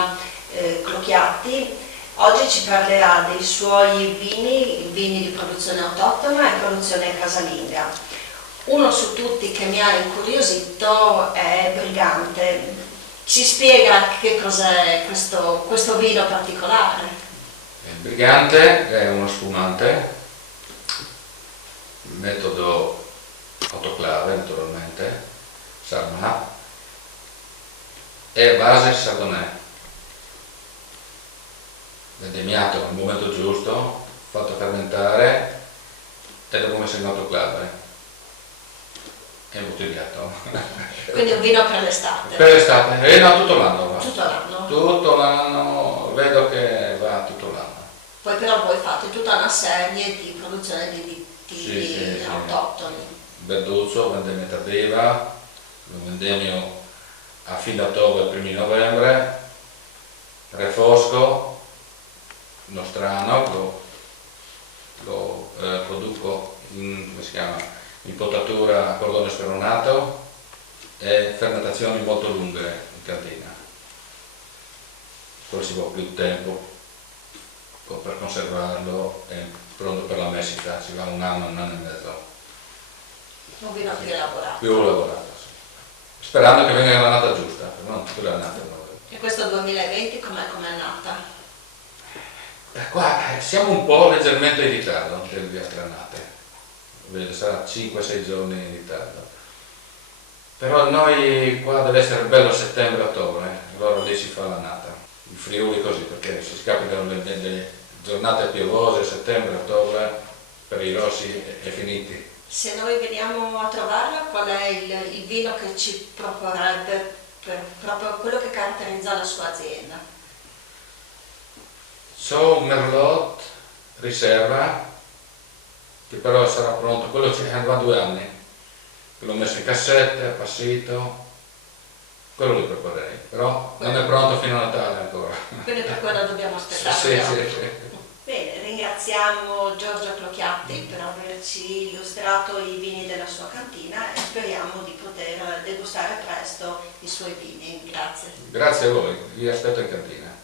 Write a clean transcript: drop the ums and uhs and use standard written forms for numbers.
Giorgia Clocchiatti. Oggi ci parlerà dei suoi vini di produzione autoctona e produzione casalinga. Uno su tutti che mi ha incuriosito è Brigante. Ci spiega che cos'è questo vino particolare? Il Brigante è uno spumante, metodo autoclave naturalmente, Sarmat, e base Chardonnay, vendemmiato al momento giusto, fatto fermentare e dopo messo in autoclave e imbottigliato. Quindi un vino per l'estate? Per l'estate, e no, tutto l'anno. Tutto l'anno? Tutto l'anno, vedo che va tutto l'anno. Poi però voi fate tutta una serie di produzione di vini Sì. autoctoni. Verduzzo, vendemmia tardiva, lo vendemmio a fine ottobre, primi novembre, Refosco, Nostrano, lo produco in, come si chiama, in potatura a cordone speronato e fermentazioni molto lunghe in cantina. Poi ci vuole più tempo per conservarlo e pronto per la mescita, ci va un anno e mezzo. Un vino più elaborato. Più lavorato, sì. Sperando che venga l'annata giusta, però non tutte le annate. E questo 2020 com'è nata? Qua siamo un po' leggermente in ritardo nelle altre annate, vedo sarà 5-6 giorni in ritardo. Però noi qua deve essere bello settembre-ottobre, allora lì si fa l'annata. In Friuli così, perché si capitano delle giornate piovose, settembre-ottobre, per i rossi è finiti. Se noi veniamo a trovarla, qual è il vino che ci proporrebbe per proprio quello che caratterizza la sua azienda? C'ho un Merlot riserva, che però sarà pronto, quello ci va 2 anni, che l'ho messo in cassette, appassito, quello li proporrei, però non è pronto fino a Natale ancora. Quindi per quello dobbiamo aspettare. Sì. Bene, ringraziamo Giorgia Clocchiatti per averci illustrato i vini della sua cantina e speriamo di poter degustare presto i suoi vini. Grazie. Grazie a voi, vi aspetto in cantina.